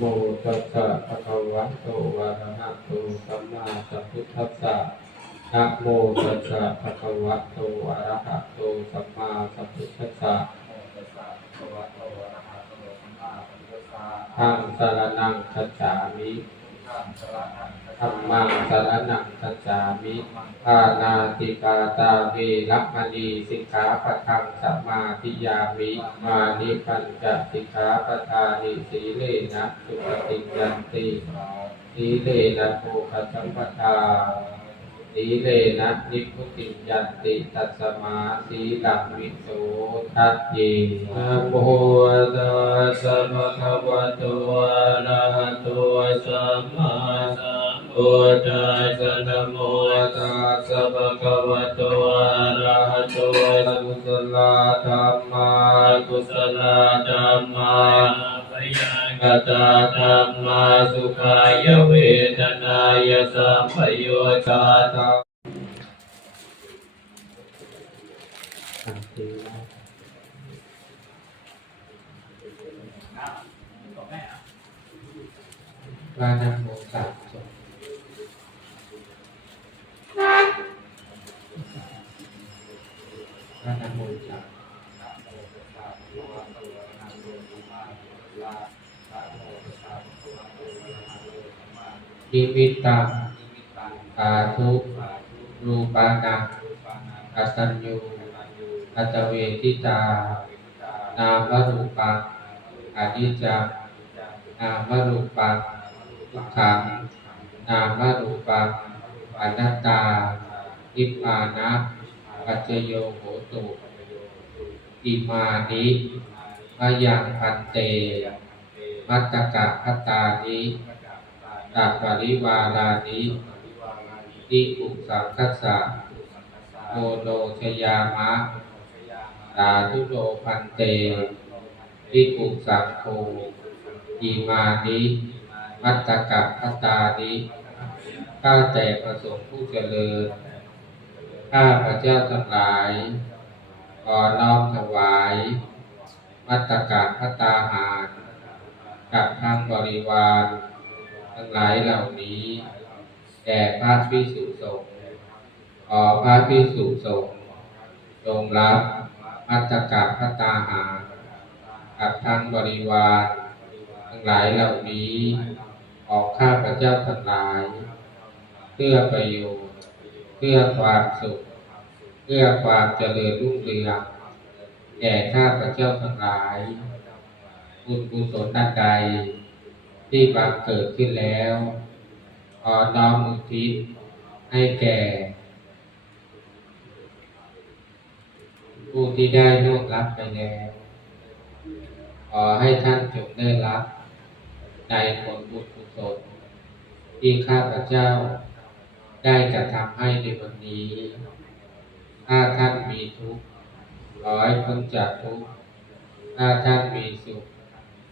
โมตัสสะภะคะวะโตอะระหะโตสัมมาสัมพุทธัสสะนะโมตัสสะภะคะวะโตอะระหะโตสัมมาสัมพุทธัสสะธังสารนังคัจฉามิ ธัมมังสรณังคัจามิปานาติปาตาเวรมณีสิกขาปะทังสมาธิยามิ มานิปัญจสิกขาปทานิสีเลนะสุปฏิยันติสีเลนะโภคสัมปทาสีเลนะนิพพุติยันติตัสมาสีลังวิโสทัตเยนะโมตัสสะภะคะวะโตอะระหะโตสัมมาสัม พุทธัสสะนะโมตัสสะภะคะวะโตอะระหะโตสัมมาสัมพุทธัสสะธัมมากุศลธัมมาปยังกตาธัมมาสุขายเวทนายสัมปโยชาตาลานาโมสามจบลานาโมสาม นิมิตังสาธุรูปานังอัตตัญญูอัตเวทิตานามรูปังอนิจจังนามรูปังทุกขังนามรูปังอนัตตานิพพานะปัจโยโหตุอิมานิมยังพันเต มัตตกะพัตตานิ ตัปปริวารานิทิปุสังคัสสะโมโนชยามะสาธุโลพันเตวิปุสังโฆอิมานิมัตตกะพัตตานิข้าแต่ประสงค์ผู้เจริญ ข้าพระเจ้าทั้งหลายขอน้อมถวาย มัตตกะพัตตาหารกับทางบริวาร ทั้งหลายเหล่านี้แด่พระพิสุสงฆ์ขอพระพิสุสงฆ์จงรับมัตตกะพัตตาหากับทางบริวารทั้งหลายเหล่านี้ออกข้าพระเจ้าทั้งหลาย เพื่อประโยชน์เพื่อความสุข เพื่อความเจริญรุ่งเรืองแก่ข้าพระเจ้าทั้งหลาย บุญกุศลนันใด ที่บังเกิดขึ้นแล้ว ขอน้อมอุทิศให้แก่ ผู้ที่ได้ล่วงลับไปแล้ว ขอให้ท่านจงได้รับในผลบุญกุศลที่ข้าพเจ้าได้กระทำให้ในวันนี้ ถ้าท่านมีทุกข์ขอให้พ้นจากทุกข์ถ้าท่านมีสุข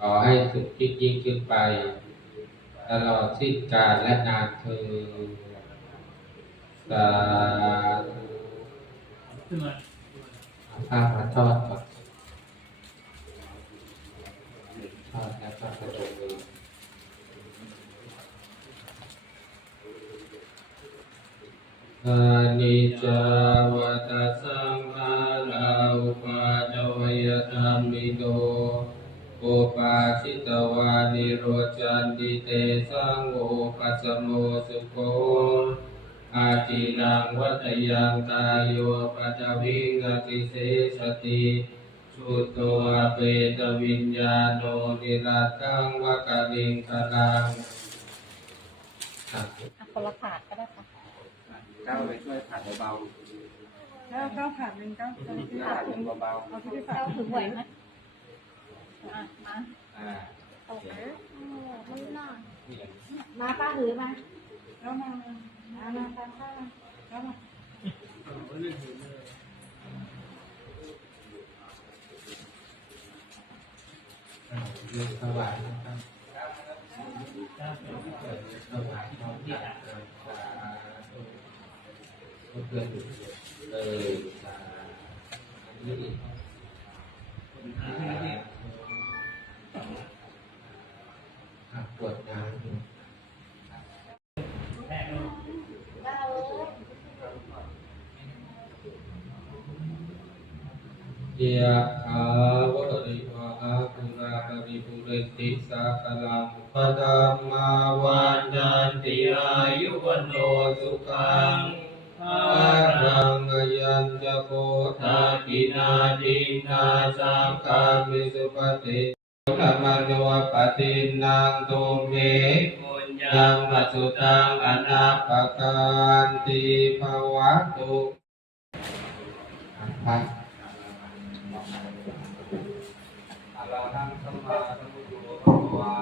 ขอให้สุขยิ่งยิ่งขึ้นไป ตลอดสิ้นกาลและนานเทอญสาธุข้ามาทอดก่อนทอดแล้วก็กระดูกมือนิจจวัตสัง อุปาจวยธรรมิโนโอปาชิตวานิโรจันติเตสังโอปัสสโมสุโคอาจินังวัตยังกายโยปัจจวิงกติเสสติสุตโตอเปตวิญญาโนนิรัตตังวะกะลิงคลังอะอะคนละถาดก็ได้ค่ะก้าวไปช่วยผัดเบาแล้วก็ผ่านหนึ่งก็ๆผัดเบาเอาที่ผ่านเจ้าถึงไหวไหม อะมาๆอ่าตกเลยมันน่านี่แหละมาป้าหือมาแล้วมามามาทานข้าวมาแล้วมาอ่าเรื่องถวายนะครับถวายท้องที่อะสาธุก็เพื่อนเลยสาธุนี่ อะปวดน้ำยะอาวะริวะอาปุราปริปุเรติสากลังปะธรรมาวันจันติอายุวันโนสุขังอารังกยัญจโกทากินาจินาสังฆามิสุปฏิ ธรรมโนปฏินังตุเมปุญญังมัจจุตังอนาปการติภวะตุอะพักอะระหังสัมมาสัมพุทโธพระวา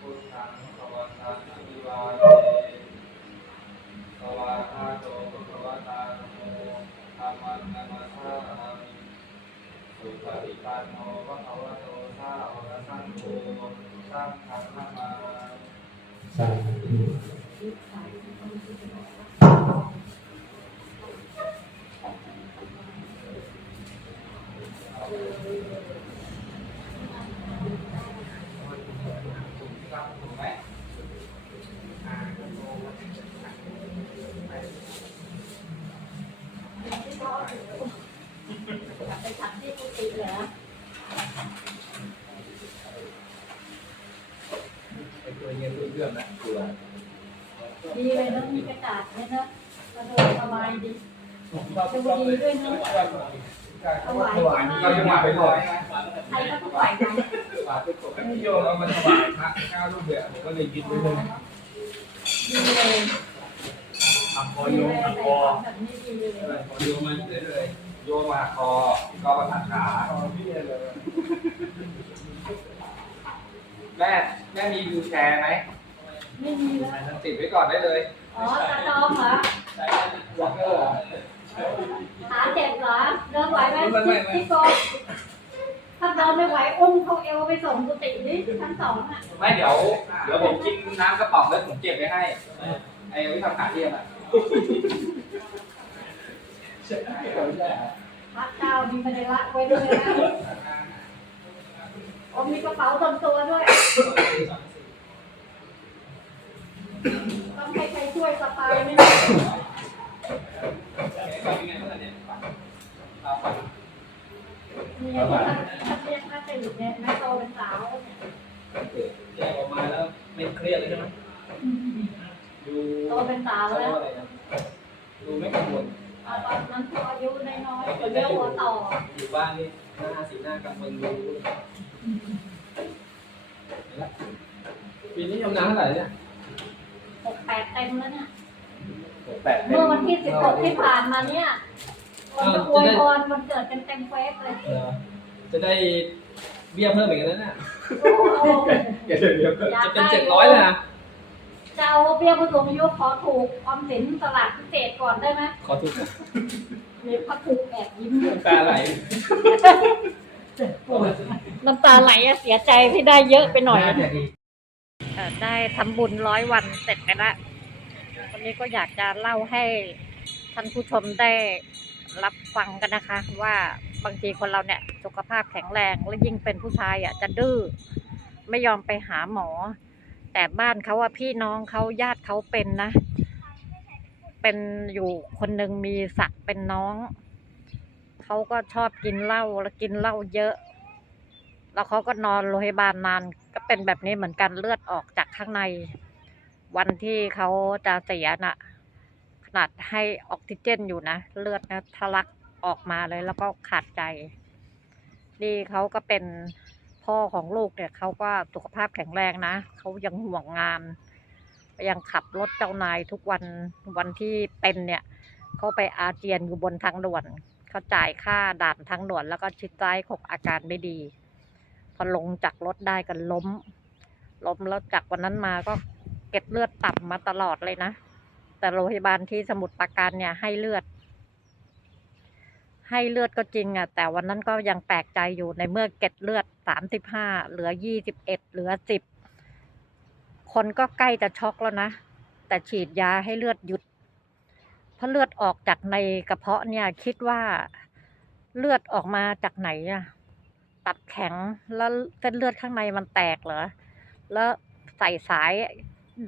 พุทธังพระวันตังอภิวาเทสวาคาโตพระวตาโมธรรมังนามาสามิสุปฏิปันโนพระภวโตสาวกสังโฆสังฆนามาสาธุถูกไหม กลับไปทำที่กุฏิเหรอ ไอ้ตัวเงี้ยเพื่อนๆนะตัว ดีเลยนะมีกระดาษเนี่ยนะกระโดดสบายดี ดูดีด้วยนะถวายถวายเราจะมาไปลอยใครก็ถวายกันถวายไปกดกันโยมเอามาถวายพระเก้ารูปแบบก็เลยยึดไว้เลยดีเลยทำคอดีโยเลมยทำคอแบบนี้ดีเลยคอโยมมันเลยเลยโยมมาคอพี่ก็มาถัดขาแม่แม่มีวิวแชร์ไหมไม่มีแล้วติดไว้ก่อนได้เลยอ๋อตะตองเหรอ วอลเกอร์ ขาเจ็บเหรอ เดินไหวไม่พี่โกถ้าเดินไม่ไหวอุ้มเขาเอวไปส่งกุฏินี่ชั้นสองอะไม่เดี๋ยวเดี๋ยวผมกินน้ำกระป๋องแล้วผมเก็บไว้ให้ ไอ้ที่ทำขาเทียมอะพระเจ้ามีประเดละไว้ด้วยนะโอ้มีกระเป๋าตรงตัวด้วย ต้องให้ใครช่วยสปายไหมเนี่ยนี่ยังถ้าเรียกถ้าตื่นเนี่ยแม่โตเป็นสาวเนี่ย แยกออกมาแล้วไม่เครียดเลยใช่ไหมดู โตเป็นสาว เขาเรีย แล้ ก ว ว่าอะไรนะดูไม่กังวล อ่าตอนนั้นอายุน้อยๆเลี้ยวหัวต่อ อยู่บ้า นนี่หน้าสีหน้ากังวลดูปีนี้ทำน้ำเท่าไหร่เนี่ยหกแปดเต็มแล้วเนี่ยแปดเมื่อวันที่สิบหกที่ผ่านมาเนี่ยคนจะอวยพรวันเกิดกันเต็มเฟซเลยจะได้เบี้ยเพิ่มอีกแล้วเนี่ยโอ้โหจะเป็นเบี้ยเพิ่มอยากจะเป็นได้เจ็ดร้อยเลยนะจะเอาเบี้ยผู้สูงอายุขอถูกออมสินตลาดพิเศษก่อนได้ไหมขอทุก มีพระถูกแอบยิ้มอยู่ตาไหลน้ำตาไหลอะเสียใจที่ได้เยอะไปหน่อยน่าจะดี เอ่อได้ทำบุญร้อยวันเสร็จไปละวันนี้ก็อยากจะเล่าให้ท่านผู้ชมได้รับฟังกันนะคะ ว่าบางทีคนเราเนี่ยสุขภาพแข็งแรงและยิ่งเป็นผู้ชายอะจะดื้อไม่ยอมไปหาหมอ แต่บ้านเขาว่าพี่น้องเขาญาติเขาเป็นนะ เป็นอยู่คนหนึ่งมีศักเป็นน้อง เขาก็ชอบกินเหล้าแล้วกินเหล้าเยอะ แล้วเขาก็นอนโรงพยาบาลนาน ก็เป็นแบบนี้เหมือนกันเลือดออกจากข้างใน วันที่เขาจะเสียน่ะขนาดให้ออกซิเจนอยู่นะ เลือดนะทะลักออกมาเลยแล้วก็ขาดใจนี่เขาก็เป็นพ่อของลูกเนี่ยเขาก็สุขภาพแข็งแรงนะเขายังห่วงงาน ยังขับรถเจ้านายทุกวันวันที่เป็นเนี่ย เขาไปอาเจียนอยู่บนทางด่วน เขาจ่ายค่าด่านทางด่วน แล้วก็ชิดซ้ายของอาการไม่ดี พอลงจากรถได้ก็ล้ม ล้มแล้วจากวันนั้นมาก็เก็ดเลือดต่ำมาตลอดเลยนะ แต่โรงพยาบาลที่สมุทรปราการเนี่ยให้เลือด ให้เลือดก็จริงอะ แต่วันนั้นก็ยังแปลกใจอยู่ในเมื่อเก็ดเลือดสามสิบห้าเหลือยี่สิบเอ็ดเหลือสิบ คนก็ใกล้จะช็อกแล้วนะ แต่ฉีดยาให้เลือดหยุด เพราะเลือดออกจากในกระเพาะเนี่ยคิดว่าเลือดออกมาจากไหนอะตัดแข็งแล้วเส้นเลือดข้างในมันแตกเหรอ แล้วใส่สาย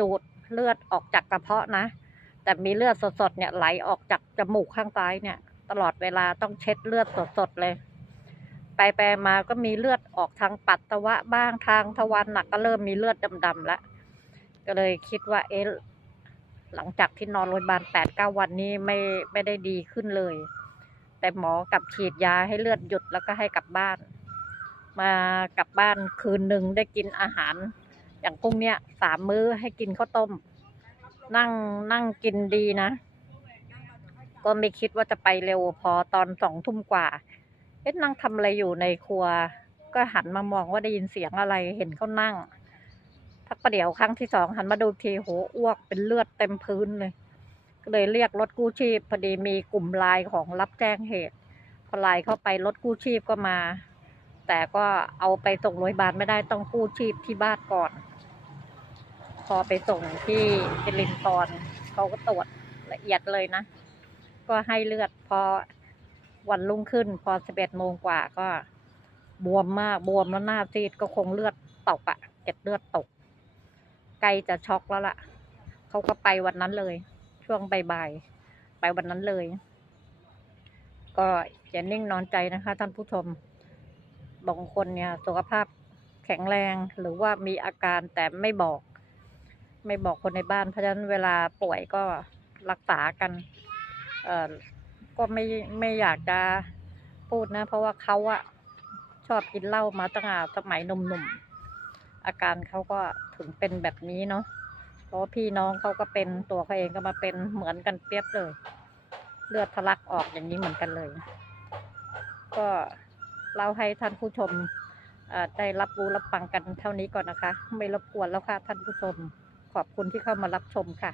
ดูดเลือดออกจากกระเพาะนะ แต่มีเลือดสดๆเนี่ยไหลออกจากจมูกข้างซ้ายเนี่ย ตลอดเวลาต้องเช็ดเลือดสดๆเลย ไปไปมาก็มีเลือดออกทางปัสสาวะบ้างทางทวารหนักก็เริ่มมีเลือดดำๆแล้ว ก็เลยคิดว่าเอ๊ะหลังจากที่นอนโรงพยาบาลแปดเก้าวันนี้ไม่ไม่ได้ดีขึ้นเลย แต่หมอกับฉีดยาให้เลือดหยุดแล้วก็ให้กลับบ้าน มากลับบ้านคืนหนึ่งได้กินอาหาร อย่างพรุ่งเนี้ยสามมื้อให้กินข้าวต้ม นั่งนั่งกินดีนะ ก็ไม่คิดว่าจะไปเร็วพอตอนสองทุ่มกว่า เอ๊ะนั่งทำอะไรอยู่ในครัว ก็หันมามองว่าได้ยินเสียงอะไรเห็นเขานั่ง พักประเดี๋ยวครั้งที่สองหันมาดูทีโหอ้วกเป็นเลือดเต็มพื้นเลยก็เลยเรียกรถกู้ชีพ พอดีมีกลุ่มไลน์ของรับแจ้งเหตุพอไลน์เข้าไปรถกู้ชีพก็มา แต่ก็เอาไปส่งโรงพยาบาลไม่ได้ต้องกู้ชีพที่บ้านก่อน พอไปส่งที่เจรินทรเขาก็ตรวจละเอียดเลยนะ ก็ให้เลือดพอวันรุ่งขึ้น พอสิบเอ็ดโมงกว่าก็บวมมากบวมแล้วหน้าซีดก็คงเลือดตกอะเก็ดเลือดตก ใกล้จะช็อกแล้วล่ะ เขาก็ไปวันนั้นเลย ช่วงบ่ายๆไปวันนั้นเลย ก็อย่านิ่งนอนใจนะคะ ท่านผู้ชมบางคนเนี่ยสุขภาพแข็งแรงหรือว่ามีอาการแต่ไม่บอก ไม่บอกคนในบ้าน เพราะฉะนั้นเวลาป่วยก็รักษากัน เออก็ไม่ไม่อยากจะพูดนะ เพราะว่าเขาอะชอบกินเหล้ามาตั้งแต่สมัยหนุ่มๆ อาการเขาก็ถึงเป็นแบบนี้เนาะเพราะพี่น้องเขาก็เป็นตัวเขาเองก็มาเป็นเหมือนกันเปรียบเลย เลือดทะลักออกอย่างนี้เหมือนกันเลย ก็เล่าให้ท่านผู้ชมได้รับรู้รับฟังกันเท่านี้ก่อนนะคะ ไม่รบกวนแล้วค่ะท่านผู้ชม ขอบคุณที่เข้ามารับชมค่ะ